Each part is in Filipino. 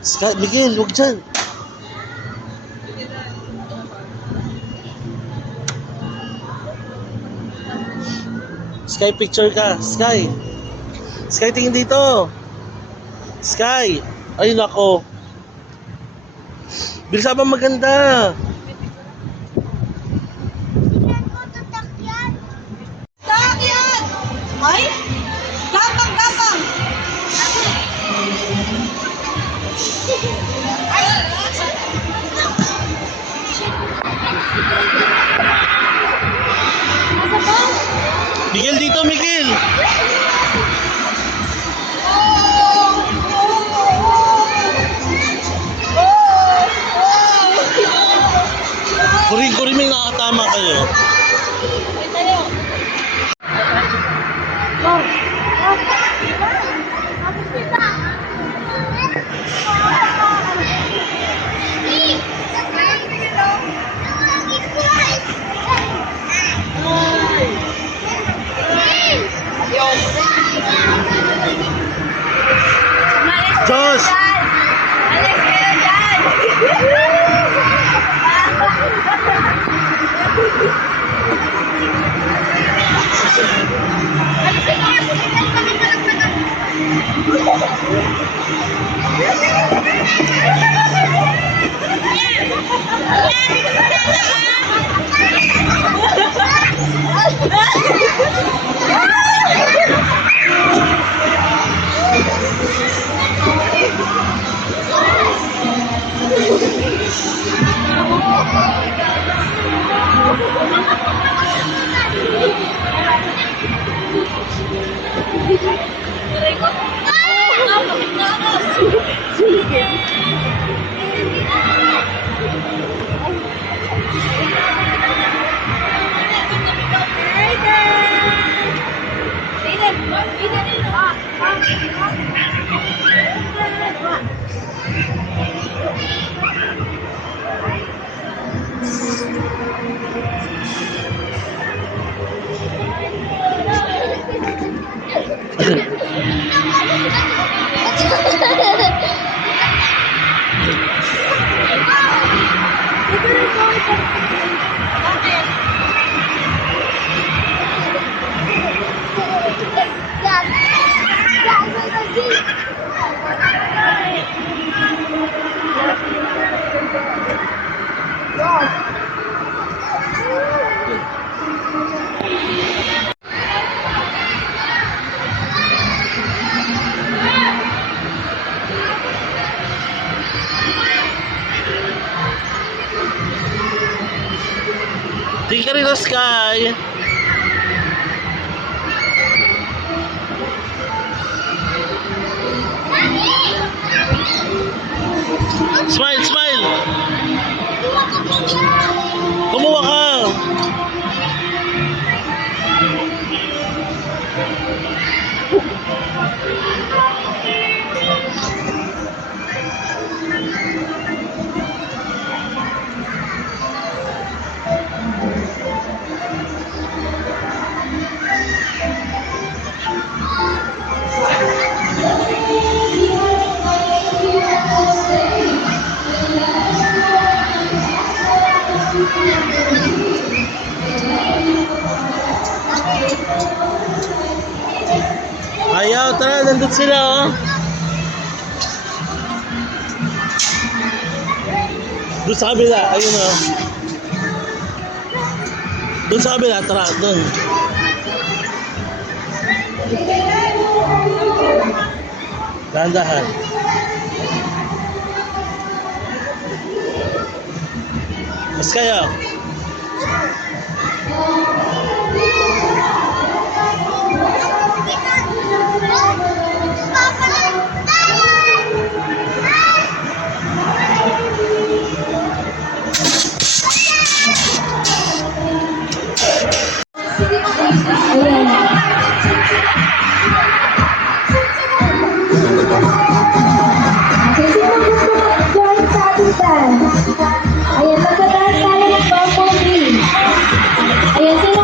Sky, Miguel, huwag dyan. Sky, picture ka. Sky. Sky, tingin dito. Sky. Ay, nako. Bilisan ba maganda? Takyan! Ay? Gapang, gapang! Ay! Nasa ba? Miguel, dito, Miguel. Kuring-kuring may nakatama kayo. Diyos! Alis kayo dyan! Tingin ka rin na, Sky. Smile, smile. Kumuha ka. Ayaw, tara, nandun sila, oh. Doon sa kabila, ayun, oh. Doon sa kabila, tara, doon. Dahan-dahan. Mas kaya. Ayan, magdadaan tayo ng bumblebee. Ayan, sino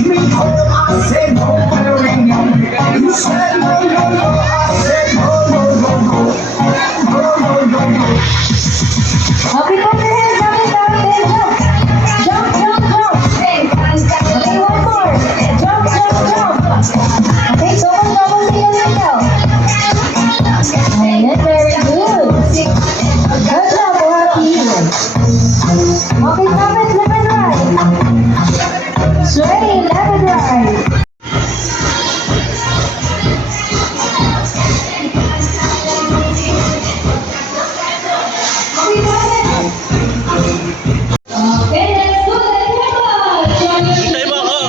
take me home. I said no, Ballerina. You said no, no, no. I said no, no, no, no. No, no, no, no. Okay, put your hands up and down and jump. Jump, jump, jump. Okay, one more. Jump, jump, jump. Okay, double tail now. Ayan, very good. Good job, Rocky. Okay, stop it, left and right. Straight, left and right. Okay, let's go. Hintay mo ako.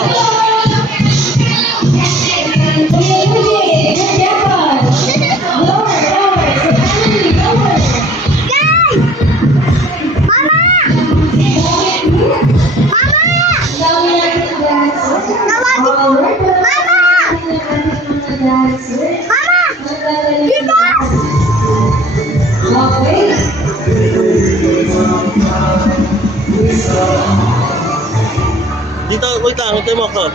Dito, wait lang, hintay mo ako.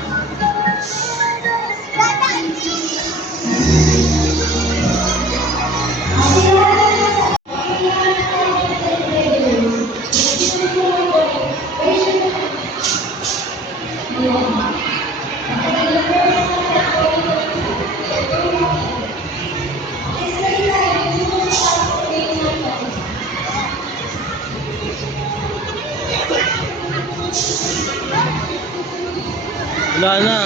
Wala na.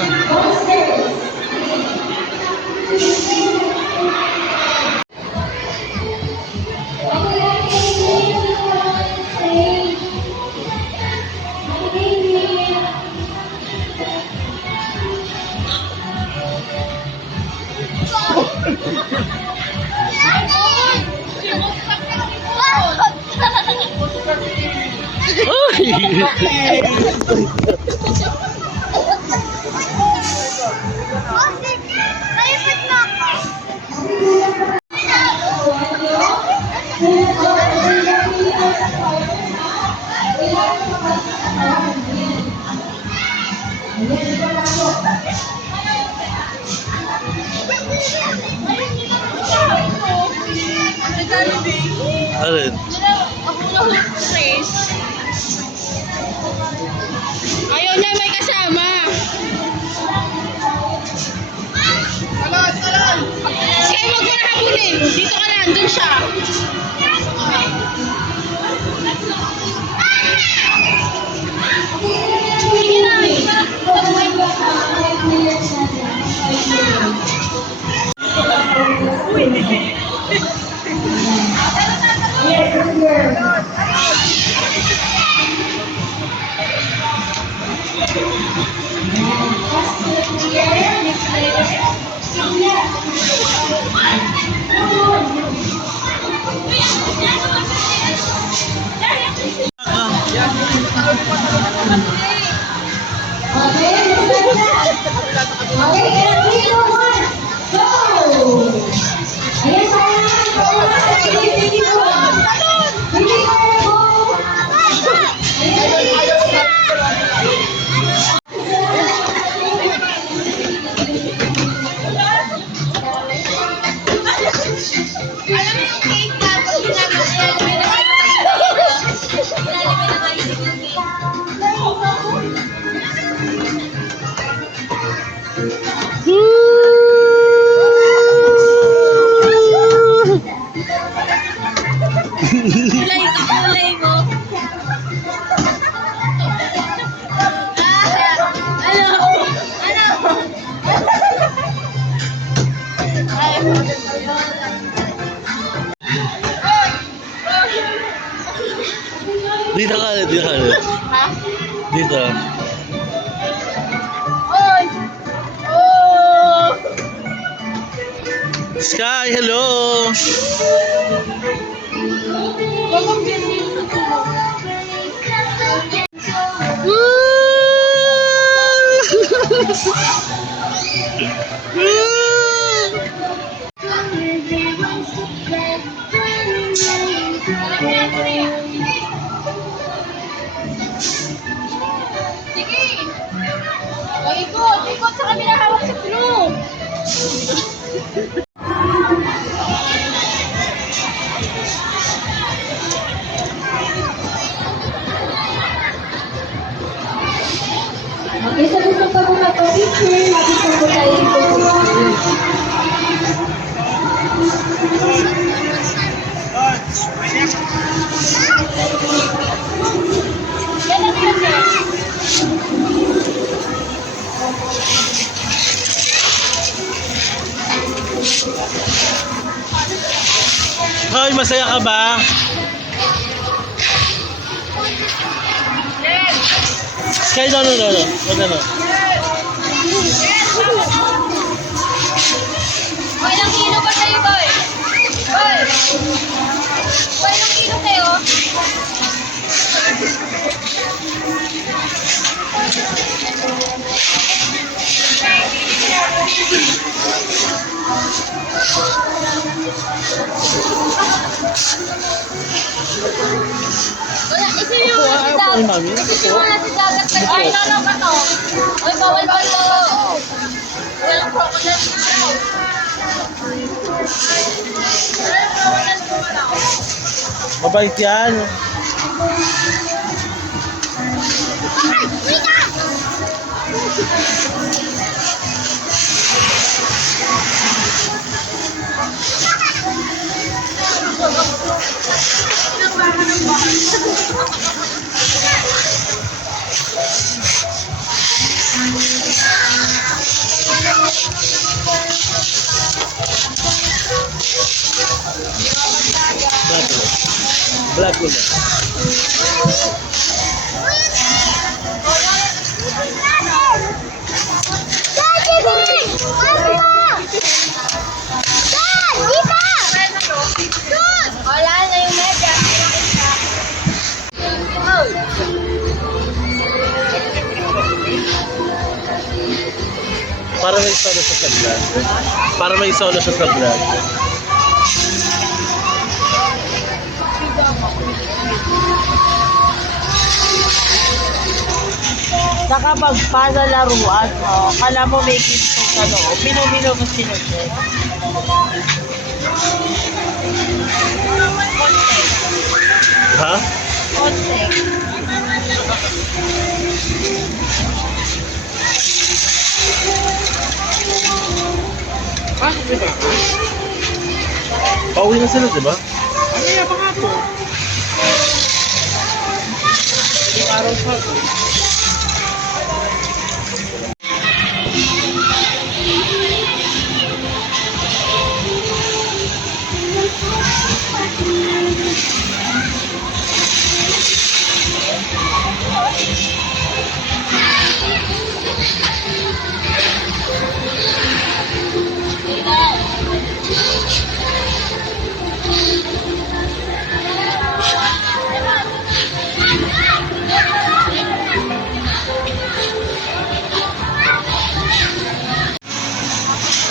Alin? Ayaw niya may kasama. Sige, huwag mo na habulin. Dito ka lang, dun siya. Sige na. Kulay mo. Dito ka, dito ka. Ha? Dito. Oy! Oh! Sky, hello! Sige! Ikot! Ikot sa kami hawak sa blue! Okay, sa gusto pa po magpa-picture, lapit pa po tayo dito sa screen. Yan ang yun, Hoy, masaya ka ba? Sky, no. Wag ano. Boy, ilang kilo ba kayo, boy? Boy! Boy, ilang kilo kayo? Wala, ito yung Ay, mami. ito yung mga sigagat na ay, ano ba to? Ay, bawal ba to? Walang crocodile dito. Walang crocodile dito, wala. Mabait yan. Ay, wika! Black mo. Wala na yung media. Para may solo siya sa vlog. Para may solo siya sa vlog. Nakapagpalalaruan mo, kala mo may kisto ka no, minumino mo sinusin. Ha? Context. Pauwi na sila, di ba? Araw pa ko.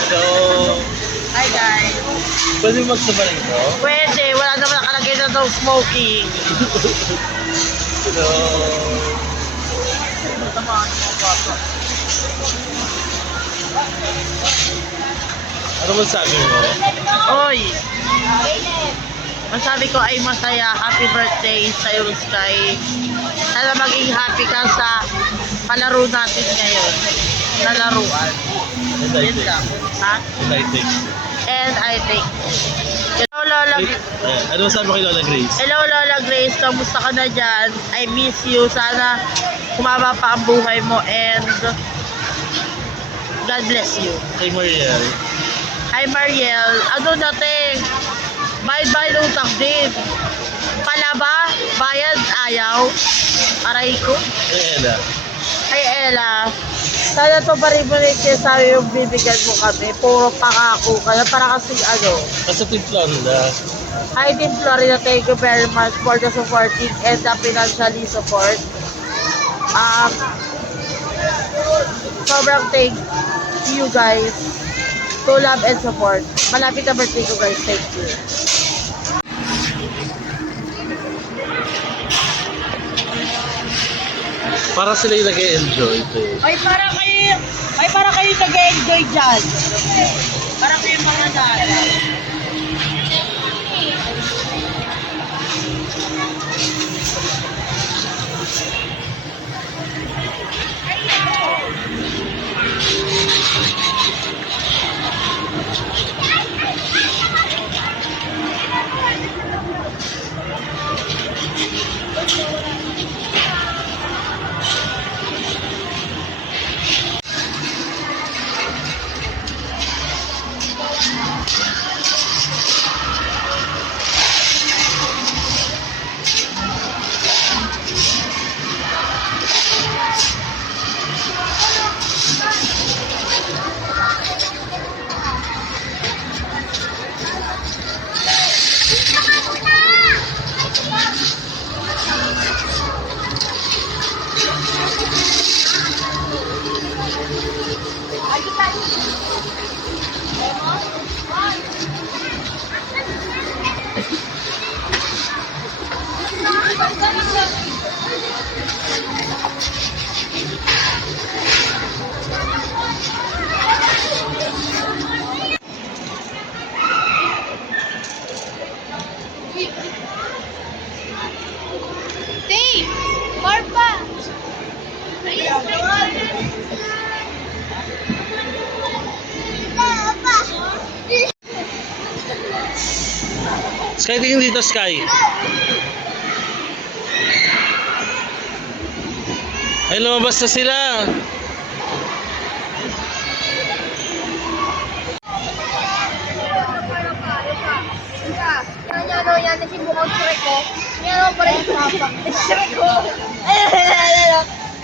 So, Hi guys. pwede magsama rito? Pwede, wala naman nakalagay na daw smoking. So, ano masabi mo? Oy! Masabi ko ay masaya, happy birthday sa yung Sky. Sana maging happy ka sa palaro natin ngayon. Na laruan. And I Yun think. lang. Ha? And I think. And I think. Hello Lola, Ano masabi mo kay Lola Grace? hello Lola Grace, kamusta ka na dyan? I miss you. Sana kumaba pa ang buhay mo and God bless you. Kay Mariel. Hi Mariel, ano natin? Bayad utang din. Pala ba? Bayad ayaw? Aray ko. Kay Ella. Ay Ella, sana to pa rin mo rin sabi yung bibigyan mo kami. Puro pangako kaya para kasi ano. Kasi Team Florida. Hi Team Florida, thank you very much for the supporting and the financially support. Sobrang thank you guys to love and support. Malapit na birthday ko guys, thank you. Para sila yung nag-enjoy ito. Ay para kayo nag-enjoy dyan. Para kayo mga dala. Hey! Marpa! Sky, tingin dito, Sky. Ay, lumabas na sila. Yan, nasimbukang Shrek ko. Yan pa rin papa. Shrek ko.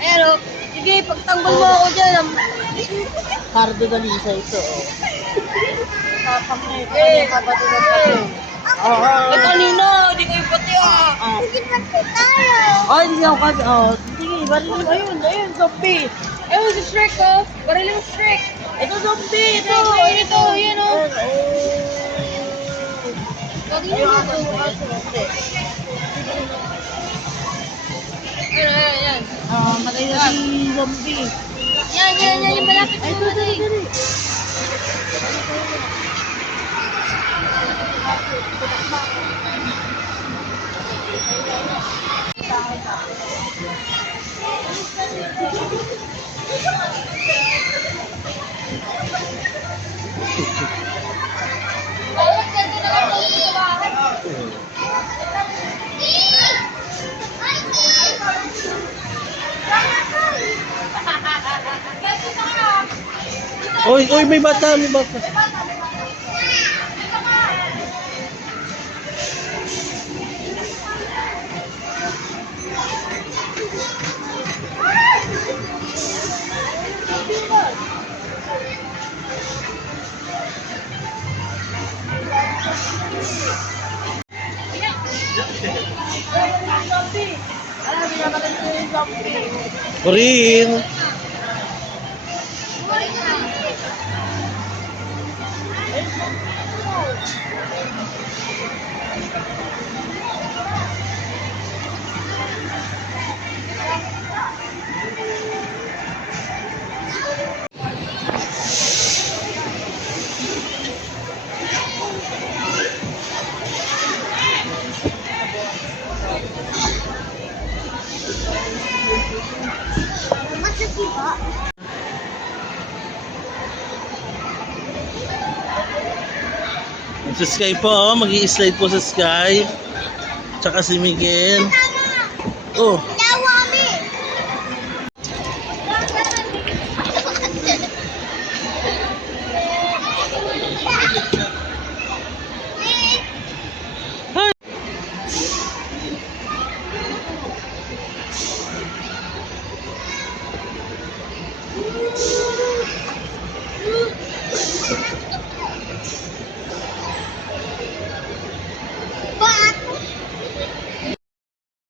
Ayan o. Sige, pagtanggol mo ako dyan. Cardo Galisa ito. Eh, kapatulad ako. Eh, kanina, di ko ipati ah. Sige, pati tayo. Oh, hindi ako kasi. Oh, sige, baril. Ayun, zombie. Ayun, si Shrek ko. Baril yung Shrek. Ito zombie. Ito, yan o. Kanina ito. Yan. Matay na si zombie. Yan, yung malapit na matay. Oy, may bata, may bata. Corin. Sa Sky po, mag-i-slide po sa Sky. Tsaka si Miguel. Oh,